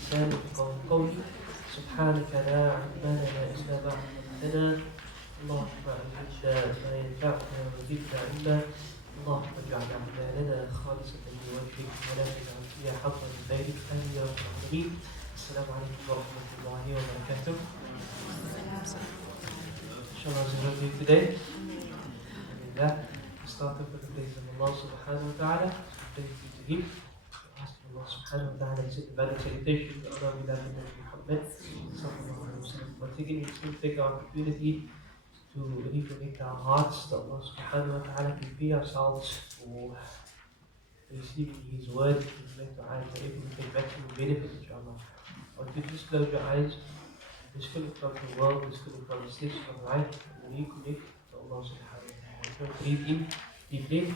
لساني يفقهوا قولي سبحانك لا علم لنا إلا ما علمتنا اللهم علمنا ما ينفعنا وزدنا علما اللهم اجعل أعمالنا خالصة لوجهك ولا تجعل فيها حظا لغيرك آمين يا رب العالمين. السلام عليكم ورحمة الله وبركاته. Inshallah, as we do today, Alhamdulillah, we start off with the praise of Allah subhanahu wa ta'ala. Praise be to Him. Asking Allah subhanahu wa ta'ala to send the valid salutation to Allah with that of Muhammad sallallahu alayhi wa sallam. Once again, we still take our opportunity to reconnect our hearts to Allah subhanahu wa ta'ala, prepare ourselves for receiving His word, His ayat, so able to take maximum benefit, inshallah. Or to just close your eyes, disconnect from the world, disconnect from the station of life, and reconnect to Allah subhanahu wa ta'ala. So breathe in deeply,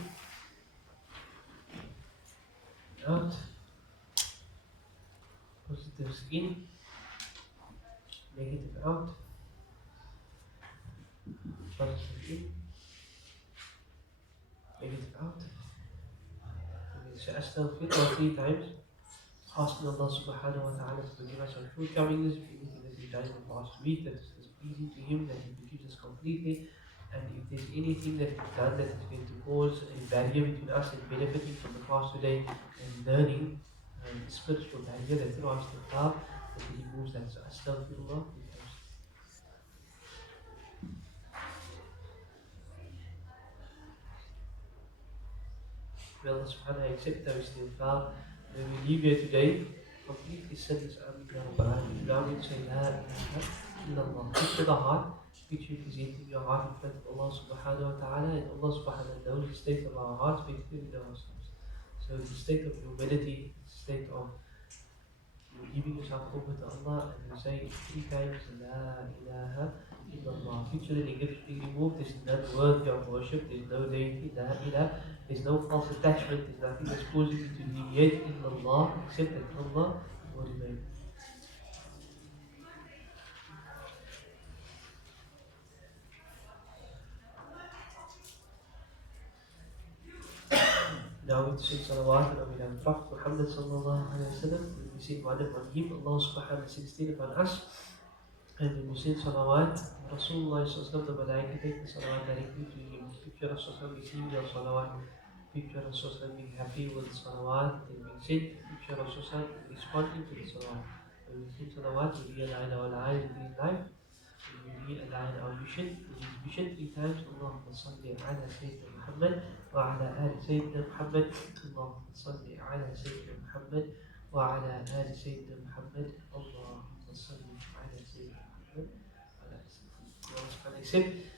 out, positives in, negative out, positive in, negative out. So astaghfirullah 3 times, asking Allah subhanahu wa ta'ala to forgive us our shortcomings, anything that we've done in the past week that is pleasing to Him, that He forgives us completely, and if there's anything that we've done that is going to cause a barrier between us and benefiting from the class today and learning the spiritual barrier, that through istighfar, that He removes that. So astaghfirullah 3 times. May Allah subhanahu wa ta'ala accept our istighfar. May we leave here today completely sinless. Amin ya Rabbal Alameen. Now we say La ilaha illallah. Picture the heart, picture presenting your heart in front of Allah subhanahu wa ta'ala, and Allah subhanahu wa ta'ala knows the state of our hearts better than ourselves. So it's a state of humility, it's a state of giving yourself over to Allah, and you say 3 times La ilaha illallah. Picture the negative being removed. There's none worthy of worship, there's no deity, La ilaha. There's no false attachment, there's nothing that's causing you to deviate in Allah except that Allah will remain. Now we say salawat and we have Prophet Mohamed sallallahu alayhi wa sallam. We say Madam on him, Allah subhanahu wa ta'ala upon us. And when we say salawat, Rasulullah sallallahu alayhi wa sallam, the malaika take the salawat directly to him. Picture Rasulullah receiving your salawat. Picture Rasulullah being happy with salawat, then being said, picture Rasulullah responding to the salawat. When we say salawat, we realign our lives in life, we realign our mission. We mission 3 times, Allahumma salli ala Sayyidina Muhammad wa ala ali Sayyidina Muhammad, Allahumma salli ala Sayyidina Muhammad wa ala ali Sayyidina Muhammad, Allahumma salli ala Sayyidina Muhammad wa ala ali Sayyidina Muhammad.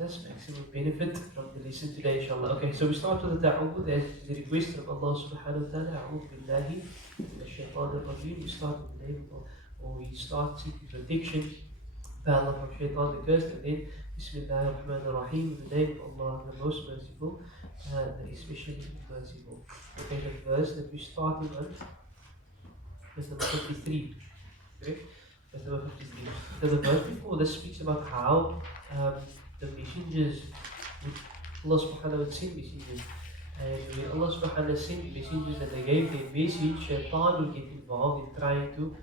Us maximum benefit from the lesson today, inshallah. Okay, so we start with the ta'awud as the request of Allah subhanahu wa ta'ala. A'udhu billahi minash shaitanir rajeem. We start with the name of, or we start seeking protection by Allah from shaitan the cursed, and then Bismillah ar-Rahman ar-Rahim, in the name of Allah, the most merciful, the especially merciful. Okay, the verse that we started on is number 53. Okay, that's number 53. So the verse before this speaks about how the messengers, Allah subhanahu wa ta'ala sent messengers, and when Allah subhanahu wa ta'ala sent messengers and they gave their message, shaitan will get involved in trying to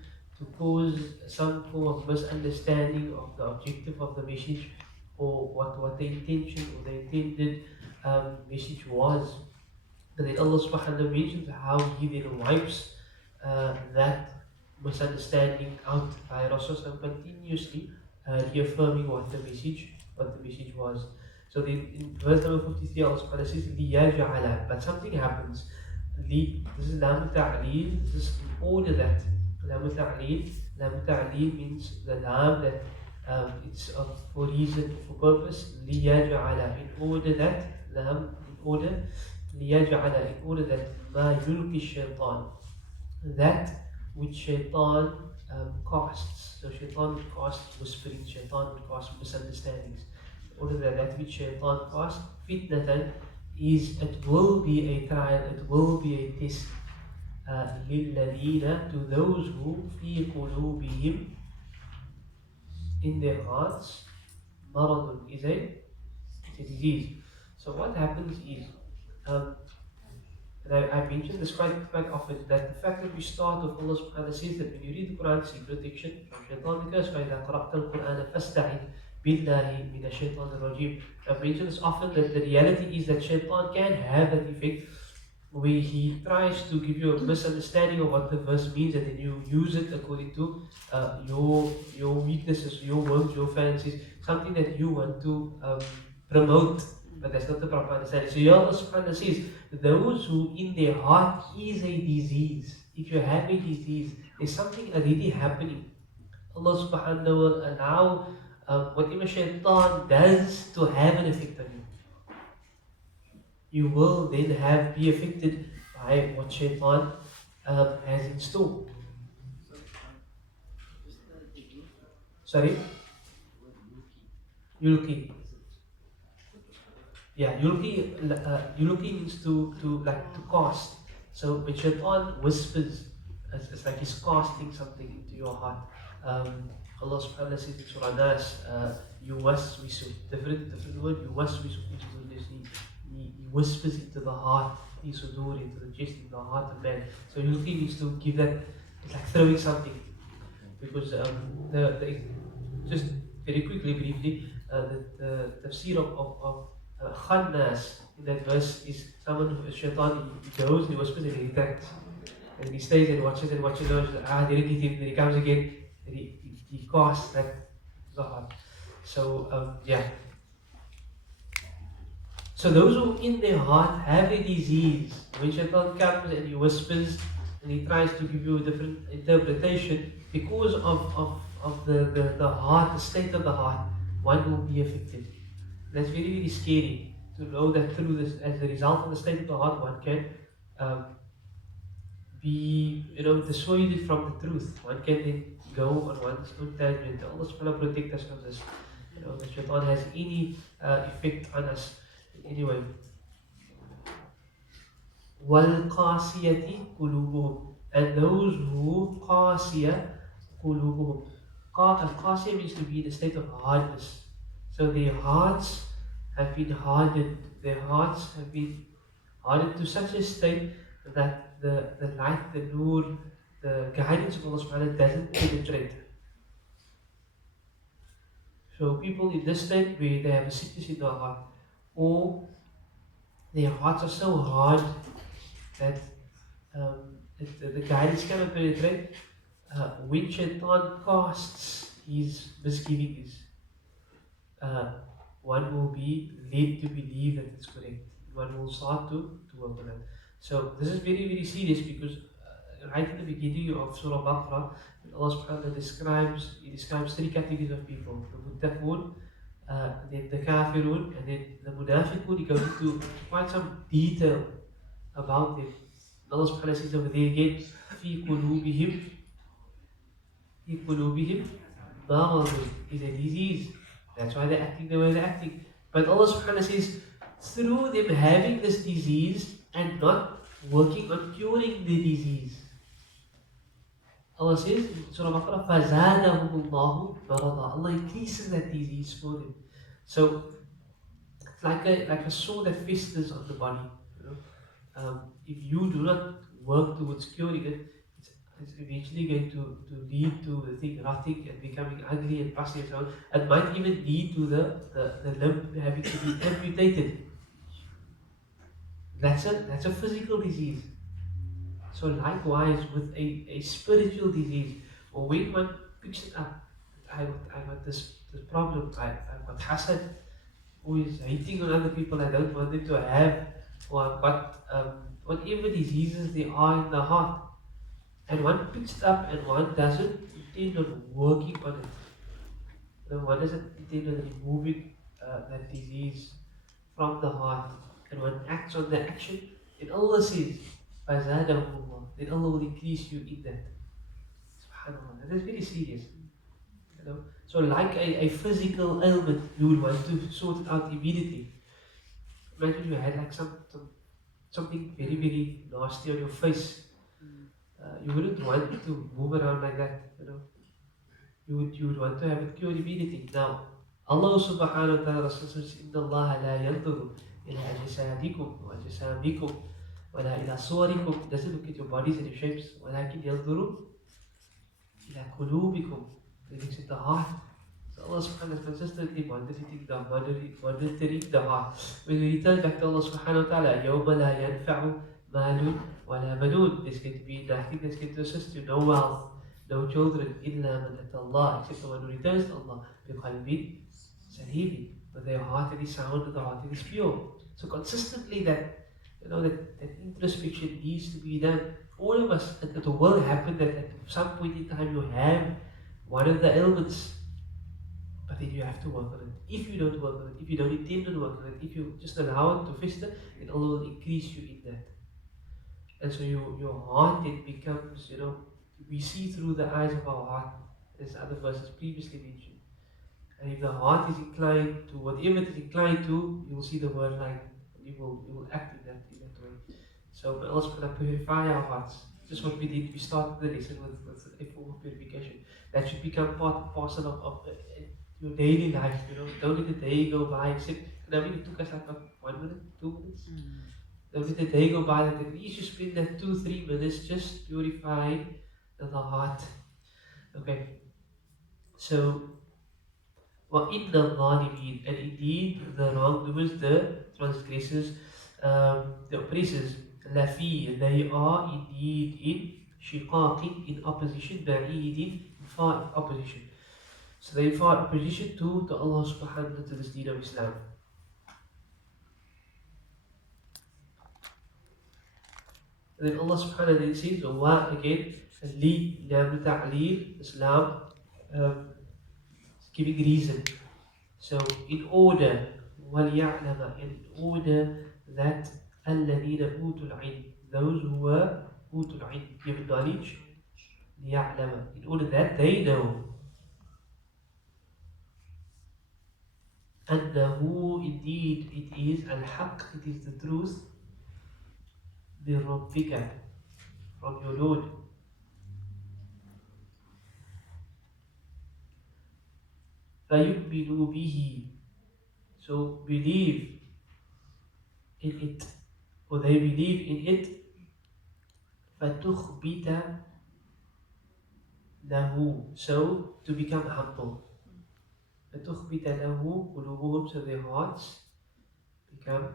cause some form of misunderstanding of the objective of the message, or what the intention or the intended message was. But then Allah subhanahu wa ta'ala mentions how He then wipes that misunderstanding out by Rasulullah continuously reaffirming what the message was. So then in verse number 53, Allah subhanahu wa ta'ala says, لِيَجْعَلَ. But something happens. This is lam ta'leel. This is in order that. Lam ta'leel means the lam that it's for reason, for purpose. لِيَجْعَلَ. In order that. Lam in order. لِيَجْعَلَ. In order that. مَا يُلْقِ الشَّيْطَانِ. That which shaitan casts. So shaitan would cast whispering, shaitan would cast misunderstandings. In order that which shaitan casts, fitnatan, is it will be a trial, it will be a test. لِلَّذِينَ, to those who فِي قُلُوبِهِمْ, in their hearts, maradun, is a disease. So what happens is, And I mentioned this quite often, that the fact that we start with Allah subhanahu wa ta'ala says that when you read the Quran, seek protection from shaitan, because فَإِذَا قَرَأْتَ الْقُرْآنَ فَاسْتَعِذْ بِاللَّهِ مِنَ الشَّيْطَانِ الرَّجِيمِ. I've mentioned this often, that the reality is that shaitan can have that effect where he tries to give you a misunderstanding of what the verse means, and then you use it according to your weaknesses, your works, your fancies, something that you want to promote, but that's not the proper understanding. So Allah subhanahu wa ta'ala says, those who in their heart is a disease, if you have a disease, there's something already happening. Allah subhanahu wa ta'ala will allow whatever shaitan does to have an effect on you. You will then be affected by what shaitan has in store. Sorry? Yulki. Yeah, yulki means to like to cast. So when shaitan whispers, it's like he's casting something into your heart. Allah subhanahu wa ta'ala says in Surah Nas, yuwaswisu, different word, yuwaswisu, he whispers into the heart, into the chest, into the heart of man. So yulki means to give that, it's like throwing something. Because just very quickly, briefly, the tafsir of Khannas in that verse is someone who is shaitan, he goes and he whispers and he retracts. And he stays and watches, didn't hit him, then he comes again, and he casts that to the heart. So, yeah. So those who in their heart have a disease, when shaitan comes and he whispers and he tries to give you a different interpretation, because of the heart, the state of the heart, one will be affected. That's very, very scary to know that through this, as a result of the state of the heart, one can be, dissuaded from the truth. One can then go on one's own tangent. Allah subhanahu wa ta'ala protect us from this. That shaitan has any effect on us in any way. وَالْقَاسِيَةِ قُلُوبُهُمْ, and those who قَاسِيَ قُلُوبُهُم. Al-Qasiyah means to be in a state of hardness. So their hearts have been hardened. Their hearts have been hardened to such a state that the light, the nur, the guidance of Allah subhanahu wa ta'ala doesn't penetrate. So people in this state where they have a sickness in their heart, or their hearts are so hard that the guidance cannot penetrate, when shaitan casts his misgivings, one will be led to believe that it's correct. One will start to work on it. So this is very, very serious, because right in the beginning of Surah Baqarah, Allah subhanahu wa ta'ala describes three categories of people: the muttaqun, then the kafirun, and then the munafiqun. He goes into quite some detail about them. Allah subhanahu wa ta'ala says over there again, fi qulubihim marad, is a disease. That's why they're acting the way they're acting. But Allah subhanahu wa ta'ala says, through them having this disease and not working on curing the disease, Allah says in Surah Baqarah, فَزَادَهُمُ اللَّهُ مَرَضًا, Allah increases that disease for them. So it's like a sore that festers on the body. If you do not work towards curing it, it's eventually going to lead to the thing rotting and becoming ugly and pussy and so on. It might even lead to the limb having to be amputated. That's a physical disease. So likewise with a spiritual disease, or when one picks it up, I got this problem, I've got hasad, always hating on other people, I don't want them to have, or I've got whatever diseases there are in the heart, and one picks it up and one doesn't intend on working on it. One doesn't intend on removing that disease from the heart, and one acts on the action, and Allah says, فَزَادَهُمُ اللَّهُ, then Allah will increase you in that. SubhanAllah, that is very serious. So like a physical ailment, you would want to sort it out immediately. Imagine you had like something very, very nasty on your face. You wouldn't want to move around like that, You would want to have it cured immediately. Now, Allah subhanahu wa ta'ala says, إِنَّ اللَّهَ لَا يَنْظُرُ إِلَىٰ أَجْسَادِكُمْ وَأَجْسَامِكُمْ وَلَا إِلَى صُوَرِكُمْ, doesn't look at your bodies and your shapes. وَلَكِنْ يَنْظُرُ إِلَى قُلُوبِكُم, he looks at the heart. So Allah subhanahu wa ta'ala is consistently monitoring the heart. When we return back to Allah subhanahu wa ta'ala, يَوْمَ لَا يَنْفَعُ مَالٌ وَلَا بَنُونَ, there's going to be nothing that's going to assist you, no wealth, no children, إِلَّا مَنْ أَتَى اللَّهِ, except the one who returns to Allah, بِقَلْبٍ سَلِيمٍ, with their heart that is sound and the heart that is pure. So consistently that, that introspection needs to be done. All of us, it will happen that at some point in time you have one of the ailments, but then you have to work on it. If you don't work on it, if you don't intend to work on it, if you just allow it to fester, then Allah will increase you in that. And so your heart then becomes, we see through the eyes of our heart, as other verses previously mentioned. And if the heart is inclined to whatever it is inclined to, you will see the word light, and you will act in that way. So may Allah subhanahu wa ta'ala purify our hearts. Just what we did, we started the lesson with a form of purification. That should become part and parcel of your daily life. Don't let a day go by except, I mean, it took us like 1 minute, 2 minutes. Don't let a day go by that at least you spend that 2-3 minutes just purifying the heart. Okay. So وَإِنَّ الظَّالِمِينَ, and indeed the wrongdoers, the transgressors, the oppressors, لَفِي, they are indeed in shiqaq, in opposition, بَعِيدٍ, in far opposition. So they are far opposition to Allah subhanahu wa ta'ala, to this deen of Islam. And then Allah subhanahu wa ta'ala says, wa again, li, lam ta'leel, Islam, giving reason. So in order, وَلْيَعْلَمَ, in order that الَّذِينَ أُوتُوا الْعِلْمِ, those who were أُوتُوا الْعِلْمِ, given knowledge, لِيَعْلَمَ, in order that they know أَنَّهُ, indeed it is الْحَقِّ, it is the truth, بِرَبِّكَ, from your Lord. فَيُؤْمِنُوا بِهِ, so believe in it, or they believe in it. فَتُخْبِتَ له, so to become humble. فَتُخْبِتَ لَهُ قُلُوبُهُم, so their hearts become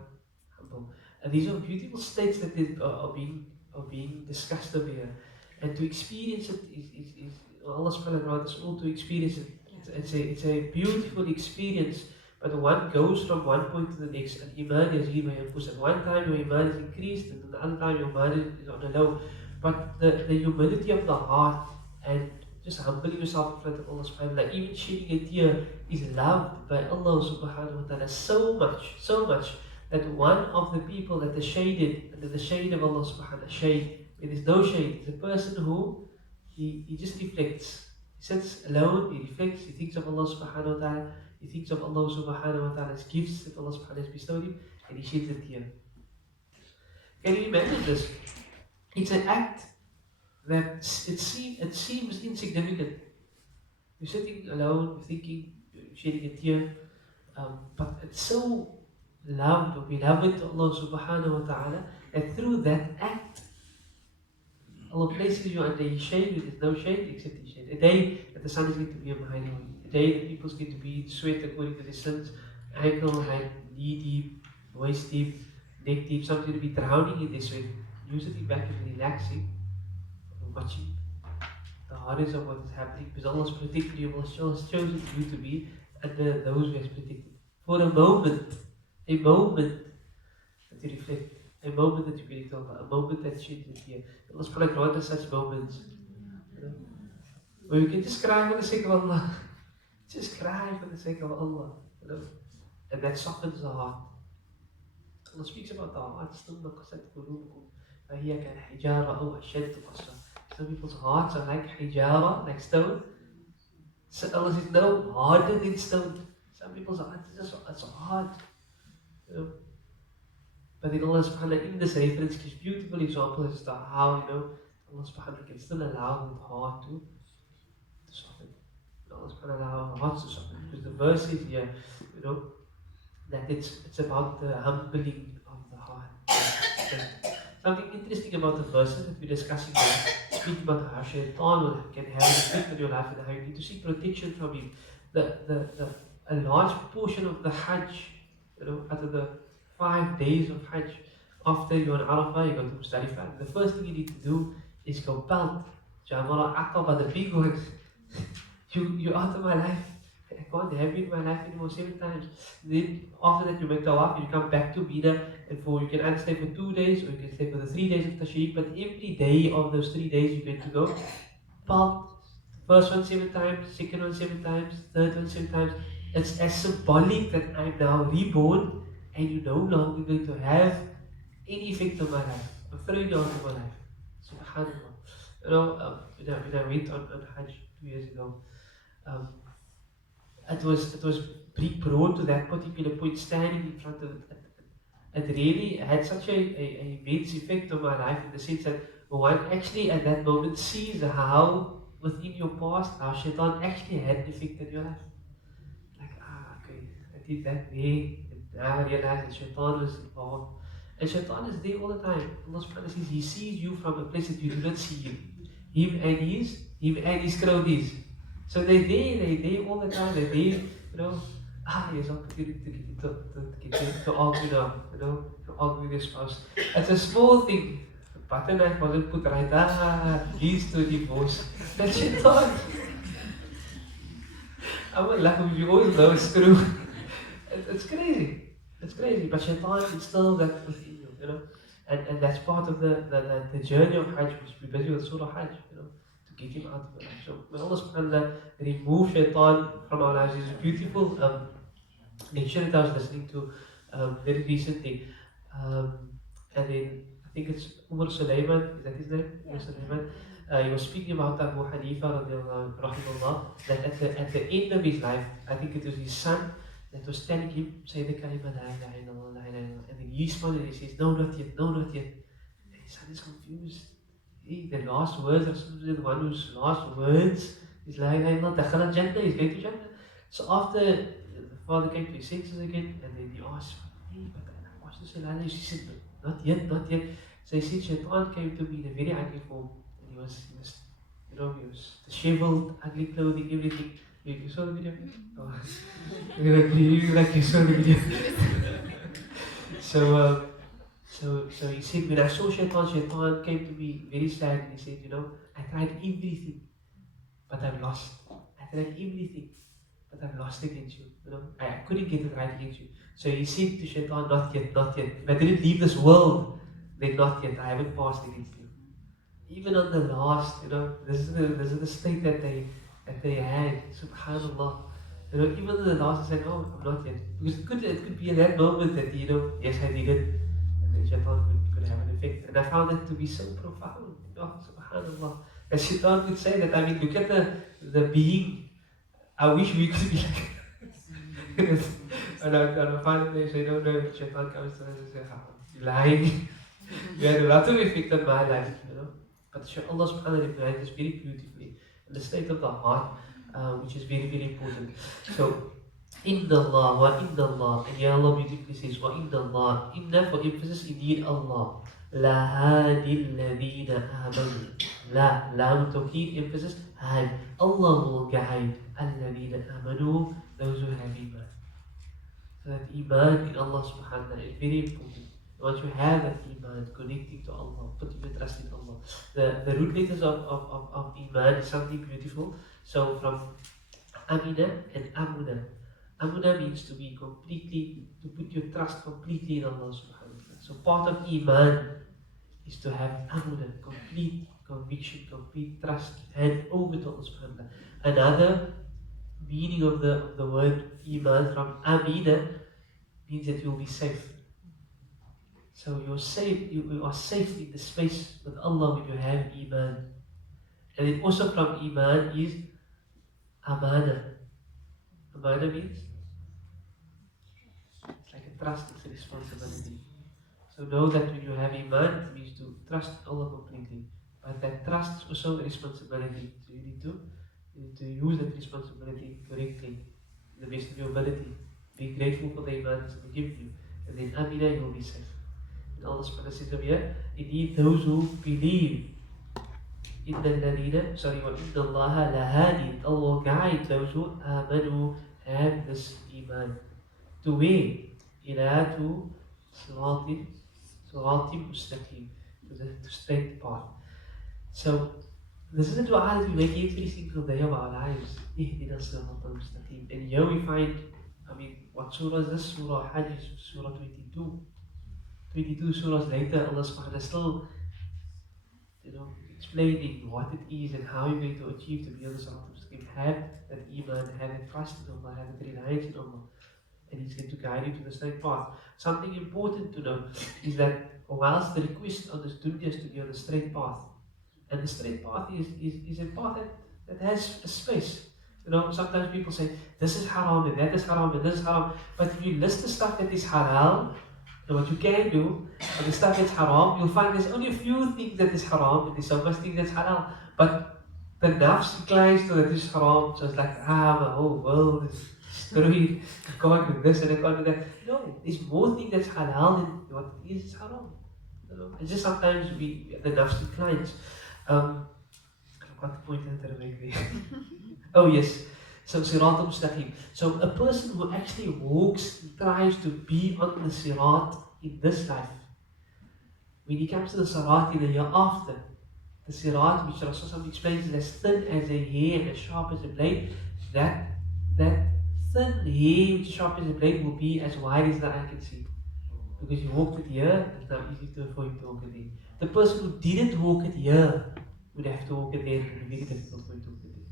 humble. And these are beautiful states that are being discussed over here. And to experience it is Allah subhanahu wa ta'ala wants us all to experience it. It's a beautiful experience, but one goes from one point to the next. And Iman Yazeed wa yanqus. At one time your Iman is increased, and at the other time your Iman is on a low. But the humility of the heart and just humbling yourself in front of Allah subhanahu wa ta'ala, even shedding a tear, is loved by Allah subhanahu wa ta'ala so much, that one of the people that is shaded under the shade of Allah subhanahu wa ta'ala, shade, where there's no shade, is a person who he just reflects. He sits alone, he reflects, he thinks of Allah subhanahu wa ta'ala, he thinks of Allah subhanahu wa ta'ala's gifts that Allah subhanahu wa ta'ala has bestowed him, and he sheds a tear. Can you imagine this? It's an act that it seems insignificant. You're sitting alone, you're thinking, you're shedding a tear, but it's so loved or beloved to Allah subhanahu wa ta'ala that through that act, Allah places you under His shade, where there's no shade except His shade. A day that the sun is going to be behind you, a day that people's going to be in sweat according to their sins, ankle height, knee deep, waist deep, neck deep, some going to be drowning in their sweat. You're sitting back and relaxing, watching the horrors of what is happening, because Allah has protected you, Allah has chosen you to be under those who has protected. For a moment that you reflect, a moment that you can talk about, a moment that sheds a tear. Allah subhanahu wa ta'ala grant us such moments, where you can just cry for the sake of Allah, just cry for the sake of Allah, and that softens the heart. Allah speaks about the heart, ثُمَّ قَسَتْ قُلُوبُكُمْ فَهِيَ كَالْحِجَارَةِ أَوْ أَشَدُّ قَسْوَةً. Some people's hearts are like hijara, like stone. So Allah says, no, harder than stone. Some people's hearts are just hard. But then Allah subhanahu wa ta'ala in this reference gives beautiful examples as to how Allah subhanahu wa ta'ala can still allow the heart to soften. Allah subhanahu wa ta'ala allow our hearts to soften. Because the verse is here, that it's about the humbling of the heart. something interesting about the verses that we're discussing here, speaking about how Shaitan can have an effect on your life and how you need to seek protection from him. A large portion of the Hajj, out of the 5 days of Hajj, after you're on Arafah, you go to Muzdalifah. The first thing you need to do is go pelt. Jamara Aqaba, the big ones. You're out of my life. I can't have you in my life anymore 7 times. Then after that you make tawaf, you come back to Mina, and you can either stay for 2 days or you can stay for the 3 days of Tashriq, but every day of those 3 days you get to go pelt. First one 7 times, second one 7 times, third one 7 times. It's as symbolic that I'm now reborn and you're no longer going to have any effect on my life. I'm throwing you out of my life. Subhanallah. When I went on Hajj 2 years ago, um, it was being brought to that particular point, standing in front of it. It really had such a immense effect on my life in the sense that one actually at that moment sees how within your past, how Shaitan actually had an effect in your life. Like, okay, I did that way, and now I realize that Shaitan was involved. And Shaitan is there all the time. Allah subhanahu wa ta'ala says he sees you from a place that you do not see him. Him and his crowdies. So they're there all the time, they're there, here's an opportunity to get him to argue now, to argue with your spouse. It's a small thing. The butter knife wasn't put right, leads to divorce. That's Shaitan. I'm not laughing, you always know it's true. It's crazy. It's crazy, but Shaitan instills that within you, and that's part of the journey of Hajj, which we're busy with Surah Hajj, to get him out of the life. So when Allah subhanahu wa ta'ala remove Shaitan from our lives, it's beautiful lecture that I was listening to very recently. And then I think it's Umar Sulaiman, is that his name? Umar Sulaiman. He was speaking about Abu Hanifa, rahimahullah, that at the end of his life, I think it was his son that was telling him, say the kalima, la ilaha illallah, la ilaha illallah. And then he responded and he says, no, not yet, no, not yet. And his son is confused. The last words, the one whose last words is la ilaha illallah, dakhala al-jannah, he's going to Jannah. So after the father came to his senses again, and then he asked, hey, but I want to say la ilaha illallah. She said, not yet, not yet. So he said, Shaitan came to me in a very ugly form. And he was disheveled, ugly clothing, everything. You saw the video? Oh. You like you saw the video. So he said, when I saw Shaitan came to me very sad, and he said, I tried everything, but I've lost. I tried everything, but I've lost against you. I couldn't get it right against you. So he said to Shaitan, not yet, not yet. If I didn't leave this world, then not yet. I haven't passed against you. Even on the last, this is the state that they had. Subhanallah. Even on the last, they said, "Oh, I'm not yet," because it could be in that moment that yes, I did it, and then Shaitan could have an effect. And I found that to be so profound. Subhanallah. And Shaitan could say that. I mean, look at the being. I wish we could be like. And I find they say, no, Shaitan comes to us and says, you're lying. You had a lot of effect on my life, But Allah subhanahu wa ta'ala defines this very beautifully. And the state of the heart, which is very, very important. So, Inna Allah wa inna Allah. And Ya Allah beautifully says, wa inna Allah. Inna for emphasis, indeed Allah. La hadi alladhina amanu. La, lam tawheed, emphasis, had. Allah will guide alladhina amanu, those who have iman. So that iman in Allah subhanahu wa ta'ala is very important. Once you have that iman, connecting to Allah, putting your trust in Allah. The root letters of iman is something beautiful. So from amina and amuna. Amuna means to put your trust completely in Allah subhanahu wa ta'ala. So part of iman is to have amuna, complete conviction, complete trust, hand over to Allah subhanahu wa ta'ala. Another meaning of the word iman from amina means that you'll be safe. So you're safe, you are safe in the space with Allah when you have iman. And then also from iman is amana. Amana means it's like a trust, it's a responsibility. So know that when you have iman, it means to trust Allah completely. But that trust is also a responsibility. So you need to use that responsibility correctly, to the best of your ability. Be grateful for the iman that He gives you. And then amina, you will be safe. And Allah subhanahu wa ta'ala says over here, Indeed, those who believe. إن الذين وإن الله لهادي. Allah will guide those who آمنوا have this iman. To where? إلى to صراط مستقيم. To the straight path. So this is the dua that we make every single day of our lives. اهدنا الصراط المستقيم. And here we find, what surah is this? Surah Hajj, Surah 22. 22 surahs later, Allah subhanahu wa ta'ala still, explaining what it is and how you're going to achieve to be on the Surah Mustaqim. Have that iman, have that trust in Allah, have that reliance in Allah, and He's going to guide you to the straight path. Something important to know is that whilst the request on this dunya is to be on the straight path, and the straight path is a path that has a space. Sometimes people say, this is haram, and that is haram, and this is haram. But if you list the stuff that is halal, and what you can do, and the stuff that's haram, you'll find there's only a few things that is haram, and there's so much things that's halal. But the nafs inclines to that is haram, so it's like, my whole world is destroyed. I can't do this and I can't do that. No, there's more things that's halal than what is haram. It's just sometimes the nafs inclines. I forgot the point that I made there. Oh yes, so Sirat al-Mustaqim. So a person who actually walks, tries to be on the Sirat in this life, when he comes to the Sirat in the year after, the Sirat, which Rasulullah explains, is as thin as a hair and as sharp as a blade, that thin hair which is sharp as a blade will be as wide as the eye can see. Because you walked it here, it's not easy for you to walk it there. The person who didn't walk it here would have to walk it there, and it would be very difficult for you to walk it there.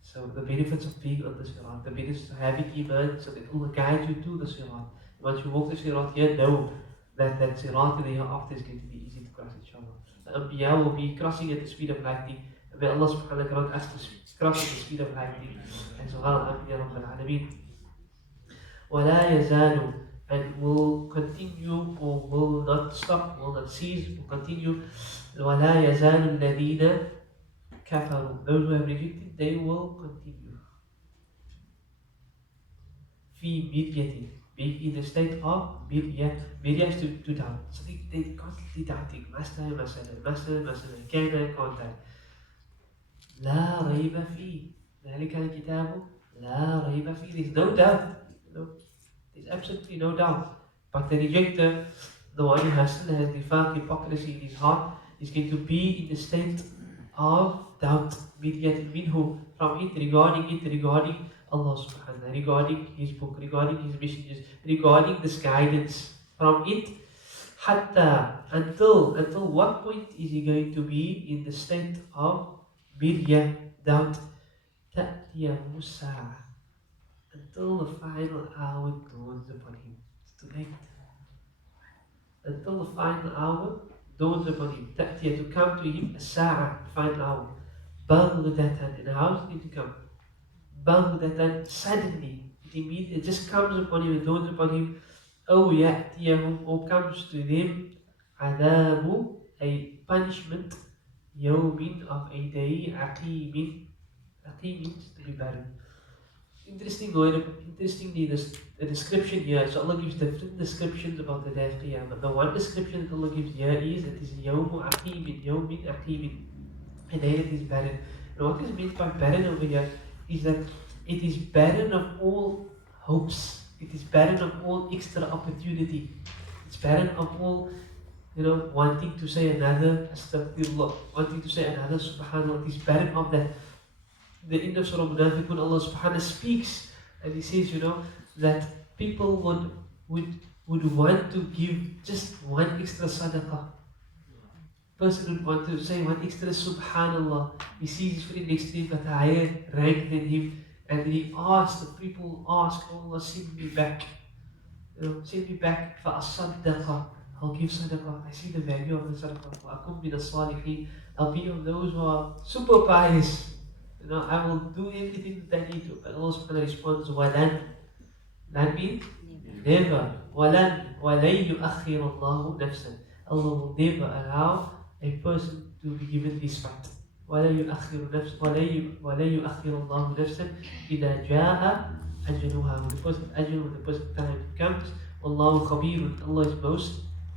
So the benefits of being on the Sirat, the benefits of having iman, so that it will guide you to the Sirat. Once you walk the Sirat here, know that Sirat in the hereafter is going to be easy to cross, inshallah. The Anbiya will be crossing at the speed of lightning, and may Allah subhanahu wa ta'ala grant us to cross at the speed of lightning, as well. Amin ya Rabbal Alameen. وَلَا يَزَالُ, and will continue, or will not stop, will not cease, will continue. وَلَا يَزَالُ الَّذِينَ كَفَرُوا, those who have rejected, they will continue. فِي مِرْيَةٍ, being in the state of mirya. Mirya is to doubt. So they constantly doubting. Masala, can't I? لا ريب فيه. ذلك الكتاب لا ريب فيه. There's no doubt. There's absolutely no doubt. But the rejecter, the one who has nifaq, hypocrisy in his heart, is going to be in the state of doubt. Minhu, from it, regarding Allah subhanahu wa ta'ala, regarding His book, regarding His messages, regarding this guidance. From it, hatta, until what point is he going to be in the state of mirya, doubt? تأتيه الساعة, until the final hour dawns upon him. It's too late. Until the final hour dawns upon him. تأتيه, to come to him, الساعة, final hour. بغدة, and how is it going to come? بغدة, suddenly. It just comes upon him, it dawns upon him. أو يأتيهم, or comes to them, عذاب, a punishment, يوم, of a day, عقيم. Aqim means to be barren. Interestingly, the description here, so Allah gives different descriptions about the day of Qiyamah. The one description that Allah gives here is that it is Yawmu Aqimin, Yawmin Aqimin, a day that is barren. And what is meant by barren over here is that it is barren of all hopes, it is barren of all extra opportunity, it's barren of all, wanting to say another astaghfirullah, wanting to say another subhanallah, it is barren of that. The end of Surah Munafiqun, Allah subhanahu wa ta'ala speaks and He says, that people would want to give just one extra sadaqah. Person would want to say one extra subhanallah. He sees his friend next to him got a higher rank than him, and then he asks, the people ask, oh Allah, send me back. Send me back for a sadaqah. I'll give sadaqah. I see the value of the sadaqah. وَأَكُمْ مِنَ الصَّالِحِينَ, I'll be of those who are super pious. I will do everything that I need to. But Allah subhanahu wa ta'ala responds, وَلَنْ. That means never. وَلَنْ يُؤَخِّرُ اللَّهُ نَفْسًا. Allah will never allow a person to be given respite. وَلَا يُؤَخِّرُ اللَّهُ نَفْسًا إِذَا جَاءَ أَجَلُهَا. When the person time comes, Allahu khabirun, Allah is most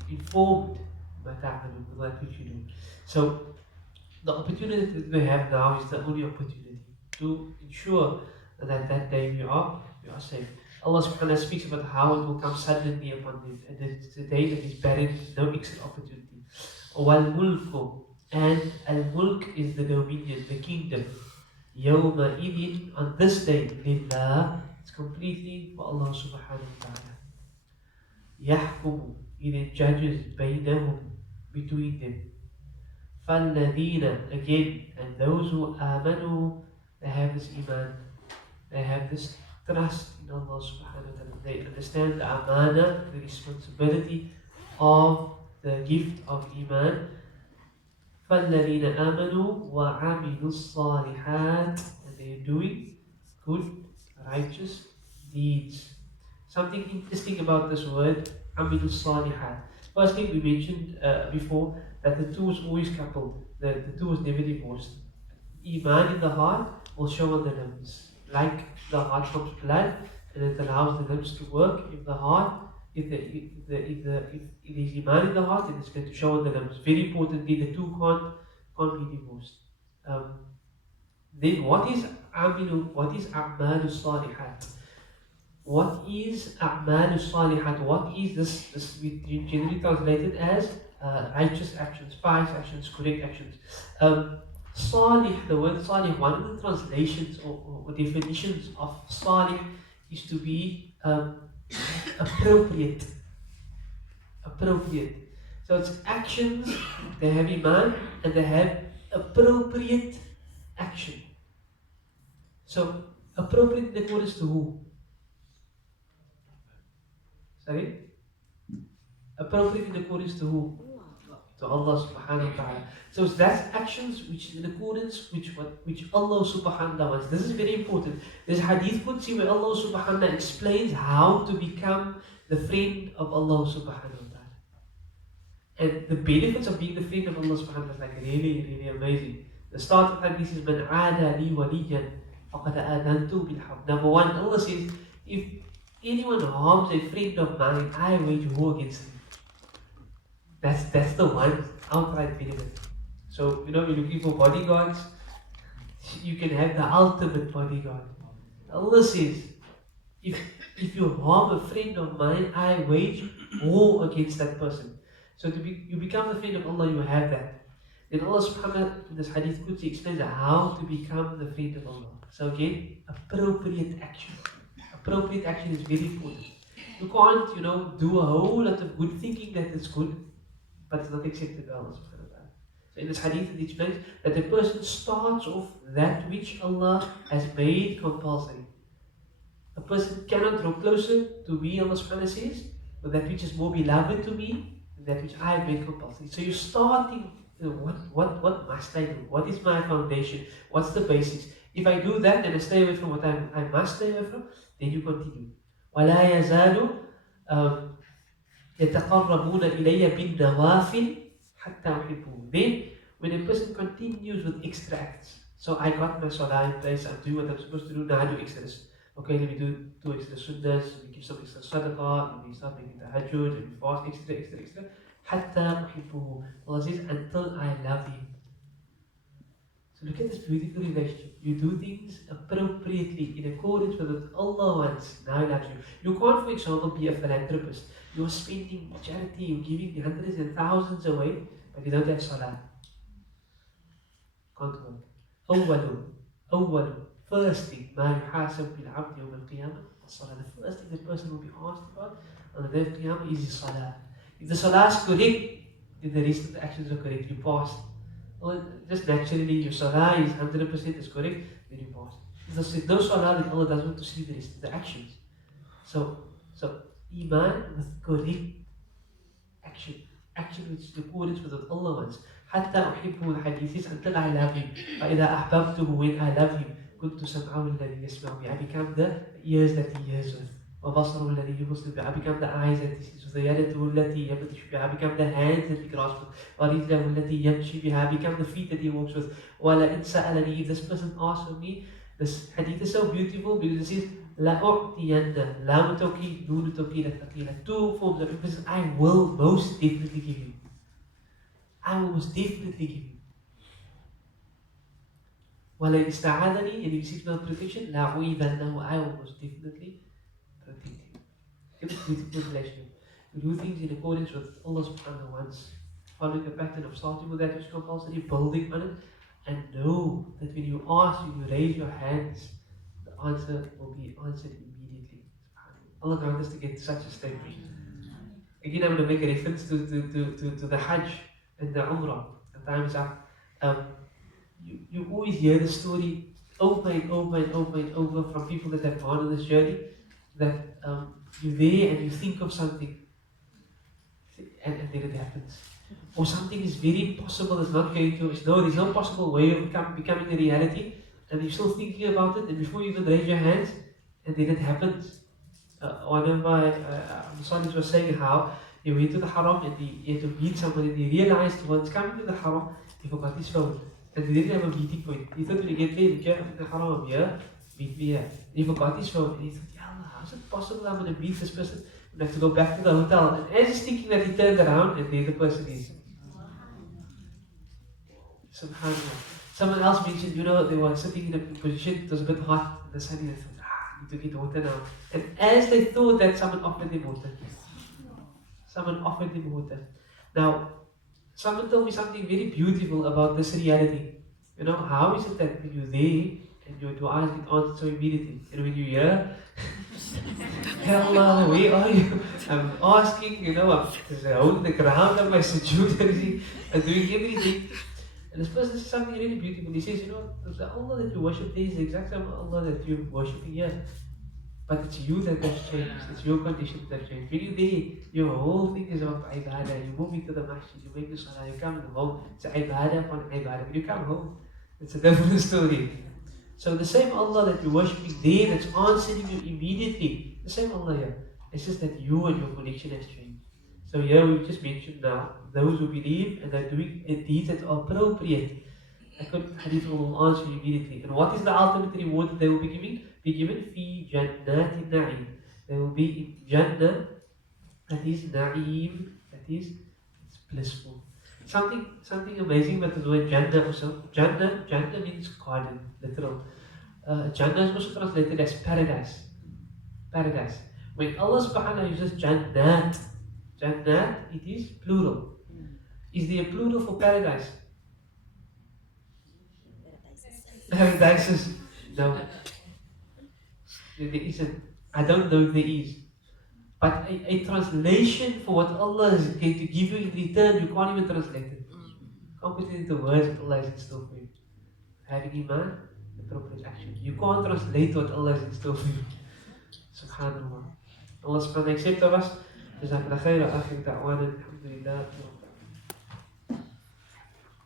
informed ما تعملون, with that which you do. So the opportunity that we have now is the only opportunity to ensure that that day we are safe. Allah subhanahu wa ta'ala speaks about how it will come suddenly upon them, and it's the day that is barren, no exit opportunity. Wal mulku, and al mulk is the dominion, the kingdom. Yawma idin, on this day, lillah, it's completely for Allah subhanahu wa ta'ala. Yahkumu, it judges bainahum, between them. فَالَّذِينَ, again, and those who آمَنُوا, they have this iman, they have this trust in Allah subhanahu wa ta'ala. They understand the amana, the responsibility of the gift of iman. فَالَّذِينَ آمَنُوا وَعَمِلُوا الصَّالِحَاتِ, and they are doing good, righteous deeds. Something interesting about this word, عَمِلُوا الصَّالِحَاتِ. First thing we mentioned before, that the two is always coupled, the two is never divorced. Iman in the heart will show on the limbs. Like the heart pumps blood and it allows the limbs to work. If the heart, if it is Iman in the heart, then it's going to show on the limbs. Very importantly, the two can't be divorced. Then what is A'malu Salihat? What is A'malu Salihat? What is this we generally translated as righteous actions, pious actions, correct actions. Salih, the word salih, one of the translations or definitions of salih is to be appropriate. Appropriate. So it's actions, they have iman, and they have appropriate action. So, appropriate in accordance to who? Sorry? Appropriate in accordance to who? To Allah subhanahu wa ta'ala. So that's actions which in accordance which Allah subhanahu wa ta'ala wants. This is very important. There's a hadith Qudsi where Allah subhanahu wa ta'ala explains how to become the friend of Allah subhanahu wa ta'ala. And the benefits of being the friend of Allah subhanahu wa ta'ala is like really, really amazing. The start of the hadith is Man aada li waliyan faqad adantu bil harb. Number one, Allah says, if anyone harms a friend of mine, I wage war against him. That's the one outright benefit. So, you're looking for bodyguards, you can have the ultimate bodyguard. Allah says, if you harm a friend of mine, I wage war against that person. So you become the friend of Allah, you have that. Then Allah subhanahu wa ta'ala, in this hadith Qudsi, explains how to become the friend of Allah. So again, appropriate action. Appropriate action is very important. You can't, do a whole lot of good thinking that it's good, but it's not accepted by Allah subhanahu wa ta'ala. So in this hadith it explains that the person starts off that which Allah has made compulsory. A person cannot draw closer to me, Allah subhanahu wa ta'ala says, but that which is more beloved to me, and that which I have made compulsory. So you're starting, what must I do? What is my foundation? What's the basics? If I do that, then I stay away from what I must stay away from, then you continue. وَلَا يَزَالُ يَتَقَرَّبُونَ إِلَيَّ بِالنَّوَافِلِ حَتَّى أُحِبُّهُ. Then, when a person continues with extra acts, so I got my salah in place, I'm doing what I'm supposed to do, now I do extras. Okay, let me do 2 extra sunnahs, let me give some extra sadaqah, let me start making tahajjud, let me fast, extra. حَتَّى أُحِبُّهُ. Allah says, until I love him. So look at this beautiful relationship. You do things appropriately in accordance with what Allah wants. Now He loves you. You can't, for example, be a philanthropist. You're spending charity, you're giving hundreds and thousands away, but you don't have salah. Can't work. أول first thing ما يحاسب بالعبد يوم القيامة الصلاة. The first thing the person will be asked about on the day of Qiyamah is his salah. If the salah is correct, then the rest of the actions are correct. You passed. Well, just naturally, your salah is 100% is correct, then you pass. If there's no salah, then Allah doesn't want to see the rest of the actions. So iman with correct action which is in accordance with what Allah wants. حتى أحبه, the hadith is, until I love him. فإذا أحببته, when I love him, كنت سمعه الذي يسمع به. I become the ears that he hears with. وبصره الذي يبصر به. I become the eyes that he sees with. يده التي يبطش بها. I become the hands that he grasps with. ورجله التي يمشي بها. I become the feet that he walks with. ولئن سألني, if this person asks of me, this hadith is so beautiful because it says لأعطين, لام توكيد, نون توكيد الثقيلة. 2 forms of emphasis. I will most definitely give you. I will most definitely give you. وَلَئِنِ اسْتَعَاذَنِي, and if you seek my protection, لَأُعِيذَنَّهُ, I will most definitely protect you. It is a beautiful relationship. We do things in accordance with Allah subhanahu wa ta'ala wants. Following a pattern of starting with that which is compulsory, building on it, and know that when you ask, when you raise your hands, the answer will be answered immediately. Allah grant us to get to such a state. Again, I'm going to make a reference to the Hajj and the Umrah. The time is up. You always hear the story over and over and over and over from people that have gone on this journey, that you're there and you think of something, and then it happens. Or something is very impossible, it's not going to, there's no possible way of becoming a reality, and you're still thinking about it, and before you even raise your hands, and then it happens. One of my sons was saying how he went to the haram and he had to meet somebody, and he realized once coming to the haram, he forgot his phone. And he didn't have a meeting point. He thought when he get there, I'm in the haram, here, meet me here. And he forgot his phone, and he thought, yeah, Allah, how is it possible I'm going to meet this person? I have to go back to the hotel. And as he's thinking that, he turned around, and there the person is. Subhanallah. Someone else mentioned, they were sitting in a position, it was a bit hot in the sun, and they thought, I need to get water now. And as they thought that, someone offered them water. Someone offered them water. Now, someone told me something very beautiful about this reality. How is it that when you're there, and your du'as get answered so immediately, and when you hear, Ya Allah, where are you? I'm asking, I'm holding the ground on my sujood, and doing everything. And this person says something really beautiful. He says, the Allah that you worship there is the exact same Allah that you're worshipping here. But it's you that has changed. It's your conditions that have changed. When you're there, your whole thing is about ibadah. You move into the masjid, you make the salah, you come home. It's ibadah upon ibadah. When you come home, it's a different story. So the same Allah that you're worshipping there, that's answering you immediately, the same Allah here. It's just that you and your connection has changed. So here we just mentioned now, those who believe and are doing deeds that are appropriate, hadith will answer you immediately. And what is the ultimate reward that they will be given? Fi jannatin na'im. They will be in Jannah, that is na'im, that is, it's blissful. Something amazing about the word Jannah also. Jannah means garden, literal. Jannah is also translated as paradise. Paradise. When Allah subhanahu wa ta'ala uses Jannat, it is plural. Is there a plural for paradise? Paradises? No. There isn't. I don't know if there is. But a translation for what Allah is going to give you in return, you can't even translate it. You can't put it into words what Allah is in store for you. Having iman, appropriate action. You can't translate what Allah is in store for you. Subhanallah. Allah subhanahu wa ta'ala accept of us. Jazakallah khair. Akhir da'wana. Alhamdulillah.